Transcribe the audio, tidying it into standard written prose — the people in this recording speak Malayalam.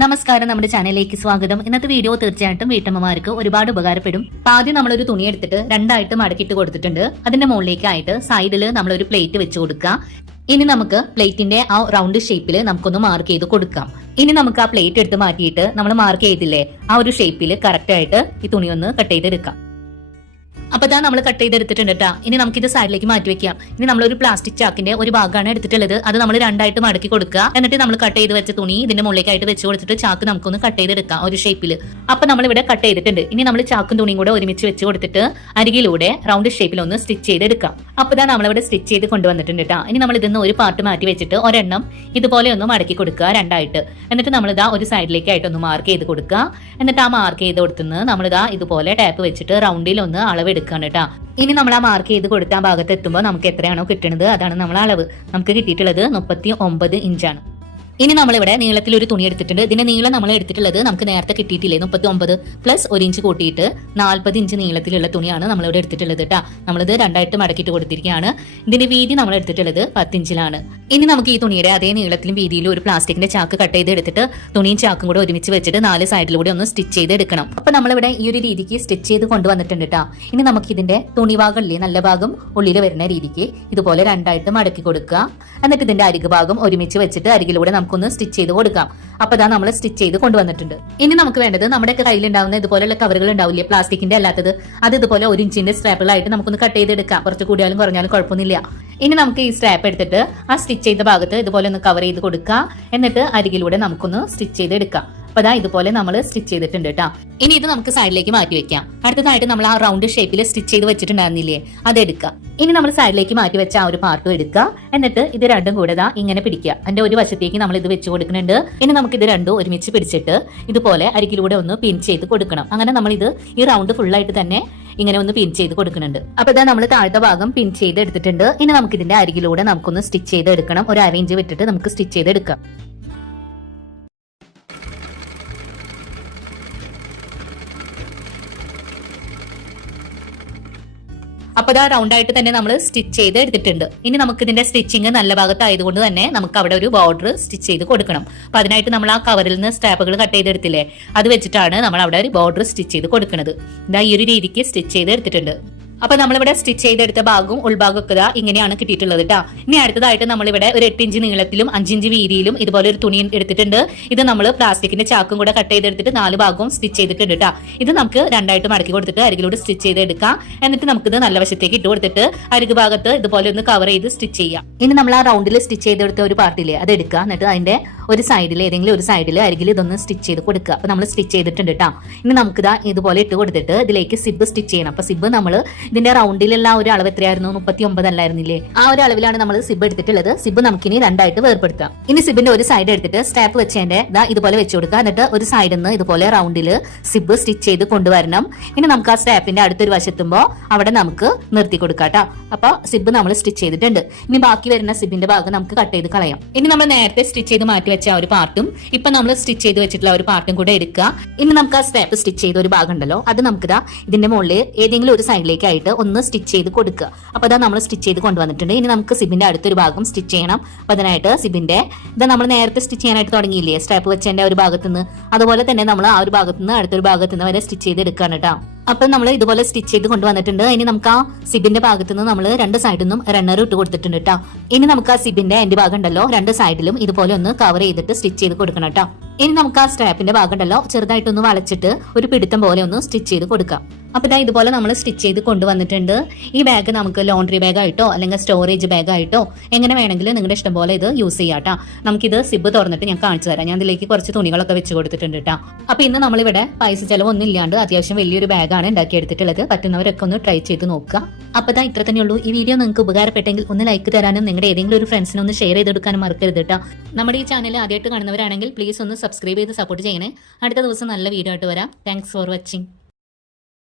നമസ്കാരം, നമ്മുടെ ചാനലിലേക്ക് സ്വാഗതം. ഇന്നത്തെ വീഡിയോ തീർച്ചയായിട്ടും വീട്ടമ്മമാർക്ക് ഒരുപാട് ഉപകാരപ്പെടും. ആദ്യം നമ്മളൊരു തുണി എടുത്തിട്ട് രണ്ടായിട്ട് മടക്കിയിട്ട് കൊടുത്തിട്ടുണ്ട്. അതിന്റെ മുകളിലേക്കായിട്ട് സൈഡിൽ നമ്മളൊരു പ്ലേറ്റ് വെച്ച് കൊടുക്കുക. ഇനി നമുക്ക് പ്ലേറ്റിന്റെ ആ റൗണ്ട് ഷേപ്പിൽ നമുക്കൊന്ന് മാർക്ക് ചെയ്ത് കൊടുക്കാം. ഇനി നമുക്ക് ആ പ്ലേറ്റ് എടുത്ത് മാറ്റിയിട്ട് നമ്മൾ മാർക്ക് ചെയ്തില്ലേ ആ ഒരു ഷേപ്പിൽ കറക്റ്റ് ആയിട്ട് ഈ തുണി ഒന്ന് കട്ട് ചെയ്തെടുക്കാം. അപ്പൊ ഇതാ നമ്മൾ കട്ട് ചെയ്തെടുത്തിട്ടുണ്ട് കേട്ടോ. ഇനി നമുക്കിത് സൈഡിലേക്ക് മാറ്റി വെക്കാം. ഇനി നമ്മളൊരു പ്ലാസ്റ്റിക് ചാക്കിന്റെ ഒരു ഭാഗമാണ് എടുത്തിട്ടുള്ളത്. അത് നമ്മൾ രണ്ടായിട്ട് മടക്കി കൊടുക്കുക. എന്നിട്ട് നമ്മൾ കട്ട് ചെയ്ത് വെച്ച തുണി ഇതിന്റെ മുകളിലേക്കായിട്ട് വെച്ച് കൊടുത്തിട്ട് ചാക്ക് നമുക്കൊന്ന് കട്ട് ചെയ്തെടുക്കാം ഒരു ഷേപ്പിൽ. അപ്പൊ നമ്മൾ ഇവിടെ കട്ട് ചെയ്തിട്ടുണ്ട്. ഇനി നമ്മൾ ചാക്കും തുണിയും കൂടെ ഒരുമിച്ച് വെച്ച് കൊടുത്തിട്ട് അരികിലൂടെ റൗണ്ട് ഷേപ്പിൽ ഒന്ന് സ്റ്റിച്ച് ചെയ്തെടുക്കാം. അപ്പൊ ഇതാ നമ്മളിവിടെ സ്റ്റിച്ച് ചെയ്ത് കൊണ്ടുവന്നിട്ടുണ്ട് കേട്ടോ. ഇനി നമ്മൾ ഇതിന്ന് ഒരു പാർട്ട് മാറ്റി വെച്ചിട്ട് ഒരെണ്ണം ഇതുപോലെ ഒന്ന് മടക്കി കൊടുക്കുക രണ്ടായിട്ട്. എന്നിട്ട് നമ്മളിതാ ഒരു സൈഡിലേക്കായിട്ട് ഒന്ന് മാർക്ക് ചെയ്ത് കൊടുക്കുക. എന്നിട്ട് ആ മാർക്ക് ചെയ്ത് കൊടുത്തുനിന്ന് നമ്മളിതാ ഇതുപോലെ ടാപ്പ് വെച്ചിട്ട് റൗണ്ടിൽ ഒന്ന് അളവ് എടുക്കാണ് കേട്ടോ. ഇനി നമ്മൾ ആ മാർക്ക് ചെയ്ത് കൊടുത്ത ഭാഗത്ത് എത്തുമ്പോൾ നമുക്ക് എത്രയാണോ കിട്ടുന്നത് അതാണ് നമ്മൾ അളവ്. നമുക്ക് കിട്ടിയിട്ടുള്ളത് 39 ഇഞ്ചാണ്. ഇനി നമ്മളിവിടെ നീളത്തിൽ ഒരു തുണി എടുത്തിട്ടുണ്ട്. ഇതിന്റെ നീളം നമ്മൾ എടുത്തിട്ടുള്ളത് നമുക്ക് നേരത്തെ കിട്ടിയിട്ടില്ലേ 39 പ്ലസ് 1 ഇഞ്ച് കൂട്ടിയിട്ട് 40 ഇഞ്ച് നീളത്തിലുള്ള തുണിയാണ് നമ്മളിവിടെ എടുത്തിട്ടുള്ളത് കേട്ടോ. നമ്മളിത് രണ്ടായിട്ട് മടക്കിയിട്ട് കൊടുത്തിരിക്കുകയാണ്. ഇതിന്റെ വീതി നമ്മൾ എടുത്തിട്ടുള്ളത് 10 ഇഞ്ചിലാണ്. ഇനി നമുക്ക് ഈ തുണിയുടെ അതേ നീളത്തിലും വീതിയിലും ഒരു പ്ലാസ്റ്റിക്കിന്റെ ചാക്ക് കട്ട് ചെയ്ത് എടുത്തിട്ട് തുണിയും ചാക്കും കൂടെ ഒരുമിച്ച് വെച്ചിട്ട് 4 സൈഡിലൂടെ ഒന്ന് സ്റ്റിച്ച് ചെയ്ത് എടുക്കണം. അപ്പൊ നമ്മളിവിടെ ഈ ഒരു രീതിക്ക് സ്റ്റിച്ച് ചെയ്ത് കൊണ്ടുവന്നിട്ടുണ്ട് കേട്ടോ. ഇനി നമുക്ക് ഇതിന്റെ തുണി ഭാഗമില്ലേ നല്ല ഭാഗം ഉള്ളിൽ വരുന്ന രീതിക്ക് ഇതുപോലെ രണ്ടായിട്ട് മടക്കി കൊടുക്കുക. എന്നിട്ട് ഇതിന്റെ അരികു ഭാഗം ഒരുമിച്ച് വെച്ചിട്ട് അരികിലൂടെ നമുക്കൊന്ന് സ്റ്റിച്ച് ചെയ്ത് കൊടുക്കാം. അപ്പൊ ഇതാ നമ്മൾ സ്റ്റിച്ച് ചെയ്ത് കൊണ്ടുവന്നിട്ടുണ്ട്. ഇനി നമുക്ക് വേണ്ടത് നമ്മുടെ കയ്യിലുണ്ടാവുന്ന ഇതുപോലെയുള്ള കവറുകൾ ഉണ്ടാവില്ലേ പ്ലാസ്റ്റിക്കിന്റെ അല്ലാത്തത്, അത് ഇതുപോലെ 1 ഇഞ്ചിന്റെ സ്ട്രാപ്പുകളായിട്ട് നമുക്കൊന്ന് കട്ട് ചെയ്തെടുക്കാം. കുറച്ച് കൂടിയാലും കുറഞ്ഞാലും കുഴപ്പമൊന്നുമില്ല. ഇനി നമുക്ക് ഈ സ്ട്രാപ്പ് എടുത്തിട്ട് ആ സ്റ്റിച്ച് ചെയ്ത ഭാഗത്ത് ഇതുപോലെ ഒന്ന് കവർ ചെയ്ത് കൊടുക്കുക. എന്നിട്ട് അരികിലൂടെ നമുക്കൊന്ന് സ്റ്റിച്ച് ചെയ്തെടുക്കാം. അപ്പൊ അതാ ഇതുപോലെ നമ്മൾ സ്റ്റിച്ച് ചെയ്തിട്ടുണ്ട് കേട്ടോ. ഇനി ഇത് നമുക്ക് സൈഡിലേക്ക് മാറ്റി വെക്കാം. അടുത്തതായിട്ട് നമ്മൾ ആ റൗണ്ട് ഷേപ്പിൽ സ്റ്റിച്ച് ചെയ്ത് വെച്ചിട്ടുണ്ടായിരുന്നില്ലേ അതെടുക്കുക. ഇനി നമ്മൾ സൈഡിലേക്ക് മാറ്റി വെച്ച ആ ഒരു പാർട്ടും എടുക്കുക. എന്നിട്ട് ഇത് രണ്ടും കൂടെ ഇങ്ങനെ പിടിക്കുക. അതിന്റെ ഒരു വശത്തേക്ക് നമ്മൾ ഇത് വെച്ച് കൊടുക്കുന്നുണ്ട്. ഇനി നമുക്ക് ഇത് രണ്ടും ഒരുമിച്ച് പിടിച്ചിട്ട് ഇതുപോലെ അരികിലൂടെ ഒന്ന് പിൻ ചെയ്ത് കൊടുക്കണം. അങ്ങനെ നമ്മൾ ഇത് ഈ റൗണ്ട് ഫുള്ളായിട്ട് തന്നെ ഇങ്ങനെ ഒന്ന് പിൻ ചെയ്ത് കൊടുക്കുന്നുണ്ട്. അപ്പൊ ഇതാ നമ്മൾ താഴത്തെ ഭാഗം പിൻ ചെയ്ത് എടുത്തിട്ടുണ്ട്. ഇനി നമുക്ക് ഇതിന്റെ അരികിലൂടെ നമുക്കൊന്ന് സ്റ്റിച്ച് ചെയ്ത് എടുക്കണം. ഒരു 1/2 ഇഞ്ച് വിട്ടിട്ട് നമുക്ക് സ്റ്റിച്ച് ചെയ്ത് എടുക്കാം. അപ്പൊ ഇതാ റൗണ്ട് ആയിട്ട് തന്നെ നമ്മൾ സ്റ്റിച്ച് ചെയ്ത് എടുത്തിട്ടുണ്ട്. ഇനി നമുക്ക് ഇതിന്റെ സ്റ്റിച്ചിങ് നല്ല ഭാഗത്തായതുകൊണ്ട് തന്നെ നമുക്ക് അവിടെ ഒരു ബോർഡർ സ്റ്റിച്ച് ചെയ്ത് കൊടുക്കണം. അപ്പൊ അതിനായിട്ട് നമ്മൾ ആ കവറിൽ നിന്ന് സ്ട്രാപ്പുകൾ കട്ട് ചെയ്തെടുത്തില്ലേ അത് വെച്ചിട്ടാണ് നമ്മൾ അവിടെ ഒരു ബോർഡർ സ്റ്റിച്ച് ചെയ്ത് കൊടുക്കുന്നത്. ഇതാ ഈ ഒരു രീതിക്ക് സ്റ്റിച്ച് ചെയ്ത് എടുത്തിട്ടുണ്ട്. അപ്പൊ നമ്മളിവിടെ സ്റ്റിച്ച് ചെയ്തെടുത്ത ഭാഗവും ഉൾഭാഗം ഒക്കെ ഇങ്ങനെയാണ് കിട്ടിയിട്ടുള്ളത് കേട്ടോ. ഇനി അടുത്തതായിട്ട് നമ്മളിവിടെ ഒരു 8 ഇഞ്ച് നീളത്തിലും 5 ഇഞ്ച് വീതിയിലും ഇതുപോലെ ഒരു തുണി എടുത്തിട്ടുണ്ട്. ഇത് നമ്മൾ പ്ലാസ്റ്റിക്കിന്റെ ചാക്കും കൂടെ കട്ട് ചെയ്തെടുത്തിട്ട് 4 ഭാഗവും സ്റ്റിച്ച് ചെയ്തിട്ടുണ്ട് കേട്ടോ. ഇത് നമുക്ക് രണ്ടായിട്ട് മടക്കി കൊടുത്തിട്ട് അരികിലൂടെ സ്റ്റിച്ച് ചെയ്തെടുക്കാം. എന്നിട്ട് നമുക്കിത് നല്ല വശത്തേക്ക് ഇട്ട് കൊടുത്തിട്ട് അരികു ഭാഗത്ത് ഇതുപോലെ ഒന്ന് കവർ ചെയ്ത് സ്റ്റിച്ച് ചെയ്യാം. ഇനി നമ്മൾ ആ റൗണ്ടിൽ സ്റ്റിച്ച് ചെയ്തെടുത്ത ഒരു പാർട്ടില്ലേ അത് എടുക്കുക. എന്നിട്ട് അതിന്റെ ഒരു സൈഡിൽ ഏതെങ്കിലും ഒരു സൈഡിൽ അരികിൽ ഇതൊന്ന് സ്റ്റിച്ച് ചെയ്ത് കൊടുക്കുക. അപ്പൊ നമ്മൾ സ്റ്റിച്ച് ചെയ്തിട്ടുണ്ട് കേട്ടോ. ഇനി നമുക്കിതാ ഇതുപോലെ ഇട്ട് കൊടുത്തിട്ട് ഇതിലേക്ക് സിബ് സ്റ്റിച്ച് ചെയ്യണം. അപ്പൊ സിബ് നമ്മൾ ഇതിന്റെ റൗണ്ടിലുള്ള ഒരു അളവ് എത്രയായിരുന്നു 39 അല്ലായിരുന്നില്ലേ ആ ഒരു അളവിലാണ് നമ്മൾ സിബ് എടുത്തിട്ടുള്ളത്. സിബ് നമുക്കിനി രണ്ടായിട്ട് വേർപ്പെടുത്താം. ഇനി സിബിന്റെ ഒരു സൈഡ് എടുത്തിട്ട് സ്റ്റാപ്പ് വെച്ചതിന്റെ ഇതുപോലെ വെച്ച് കൊടുക്കുക. എന്നിട്ട് ഒരു സൈഡിൽ നിന്ന് ഇതുപോലെ റൗണ്ടിൽ സിബ് സ്റ്റിച്ച് ചെയ്ത് കൊണ്ടുവരണം. ഇനി നമുക്ക് ആ സ്റ്റാപ്പിന്റെ അടുത്തൊരു വശത്തുമ്പോ അവിടെ നമുക്ക് നിർത്തി കൊടുക്കാം കേട്ടോ. അപ്പൊ സിബ് നമ്മൾ സ്റ്റിച്ച് ചെയ്തിട്ടുണ്ട്. ഇനി ബാക്കി വരുന്ന സിബിന്റെ ഭാഗം നമുക്ക് കട്ട് ചെയ്ത് കളയാം. ഇനി നമ്മൾ നേരത്തെ സ്റ്റിച്ച് ചെയ്ത് മാറ്റി വെച്ച ആ ഒരു പാർട്ടും ഇപ്പൊ നമ്മൾ സ്റ്റിച്ച് ചെയ്ത് വെച്ചിട്ടുള്ള ഒരു പാർട്ടും കൂടെ എടുക്കുക. ഇനി നമുക്ക് ആ സ്റ്റാപ്പ് സ്റ്റിച്ച് ചെയ്ത ഒരു ഭാഗം ഉണ്ടല്ലോ അത് നമുക്ക് ഇതിന്റെ മുകളിൽ ഏതെങ്കിലും ഒരു സൈഡിലേക്കായിട്ട് ഒന്ന് സ്റ്റിച്ച് ചെയ്ത് കൊടുക്കുക. അപ്പൊ അതാ നമ്മൾ സ്റ്റിച്ച് ചെയ്ത് കൊണ്ടുവന്നിട്ടുണ്ട്. ഇനി നമുക്ക് സിബിന്റെ അടുത്തൊരു ഭാഗം സ്റ്റിച്ച് ചെയ്യണം. അപ്പൊ അതിനായിട്ട് സിബിന്റെ നമ്മൾ നേരത്തെ സ്റ്റിച്ച് ചെയ്യാനായിട്ട് തുടങ്ങിയില്ലേ സ്റ്റാപ്പ് വെച്ചതിന്റെ ഒരു ഭാഗത്തുനിന്ന് അതുപോലെ തന്നെ നമ്മൾ ആ ഒരു ഭാഗത്തുനിന്ന് അടുത്തൊരു ഭാഗത്തുനിന്ന് വരെ സ്റ്റിച്ച് ചെയ്ത് എടുക്കുകയാണ് കേട്ടോ. അപ്പൊ നമ്മൾ ഇതുപോലെ സ്റ്റിച്ച് ചെയ്ത് കൊണ്ടുവന്നിട്ടുണ്ട്. ഇനി നമുക്ക് ആ സിബിന്റെ ഭാഗത്തു നിന്ന് നമ്മൾ 2 സൈഡിൽ നിന്നും റണ്ണർ ഇട്ട് കൊടുത്തിട്ടുണ്ട് കേട്ടോ. ഇനി നമുക്ക് ആ സിബിന്റെ എൻഡ് ഭാഗം ഉണ്ടല്ലോ 2 സൈഡിലും ഇതുപോലെ ഒന്ന് കവർ ചെയ്തിട്ട് സ്റ്റിച്ച് ചെയ്ത് കൊടുക്കണം കേട്ടോ. ഇനി നമുക്ക് ആ സ്ട്രാപ്പിന്റെ ഭാഗം ഉണ്ടല്ലോ ചെറുതായിട്ടൊന്ന് വളച്ചിട്ട് ഒരു പിടുത്തം പോലെ ഒന്ന് സ്റ്റിച്ച് ചെയ്ത് കൊടുക്കാം. അപ്പൊ ഇതാ ഇതുപോലെ നമ്മൾ സ്റ്റിച്ച് ചെയ്ത് കൊണ്ടുവന്നിട്ടുണ്ട്. ഈ ബാഗ് നമുക്ക് ലോണ്ടറി ബാഗ് ആയിട്ടോ അല്ലെങ്കിൽ സ്റ്റോറേജ് ബാഗ് ആയിട്ടോ എങ്ങനെ വേണമെങ്കിലും നിങ്ങളുടെ ഇഷ്ടം പോലെ ഇത് യൂസ് ചെയ്യാം കേട്ടോ. നമുക്കിത് സിബ് തുറന്നിട്ട് ഞാൻ കാണിച്ചു തരാം. ഞാൻ ഇതിലേക്ക് കുറച്ച് തുണികളൊക്കെ വെച്ച് കൊടുത്തിട്ടുണ്ട് കേട്ടോ. അപ്പൊ ഇന്ന് നമ്മളിവിടെ പൈസ ചെലവൊന്നും ഇല്ലാണ്ട് അത്യാവശ്യം വലിയൊരു ബാഗാണ് ഉണ്ടാക്കിയെടുത്തിട്ടുള്ളത്. പറ്റുന്നവരൊക്കെ ഒന്ന് ട്രൈ ചെയ്ത് നോക്കുക. അപ്പൊ ഇതാ ഇത്ര തന്നെയുള്ളൂ. ഈ വീഡിയോ നിങ്ങൾക്ക് ഉപകാരപ്പെട്ടെങ്കിൽ ഒന്ന് ലൈക്ക് തരാനും നിങ്ങളുടെ ഏതെങ്കിലും ഒരു ഫ്രണ്ട്സിനെ ഒന്ന് ഷെയർ ചെയ്തെടുക്കാനും മറക്കരുത് കേട്ടോ. നമ്മുടെ ഈ ചാനൽ ആദ്യമായിട്ട് കാണുന്നവരാണെങ്കിൽ പ്ലീസ് ഒന്ന് സബ്സ്ക്രൈബ് ചെയ്ത് സപ്പോർട്ട് ചെയ്യണേ. അടുത്ത ദിവസം നല്ല വീഡിയോ ആയിട്ട് വരാം. Thanks for watching.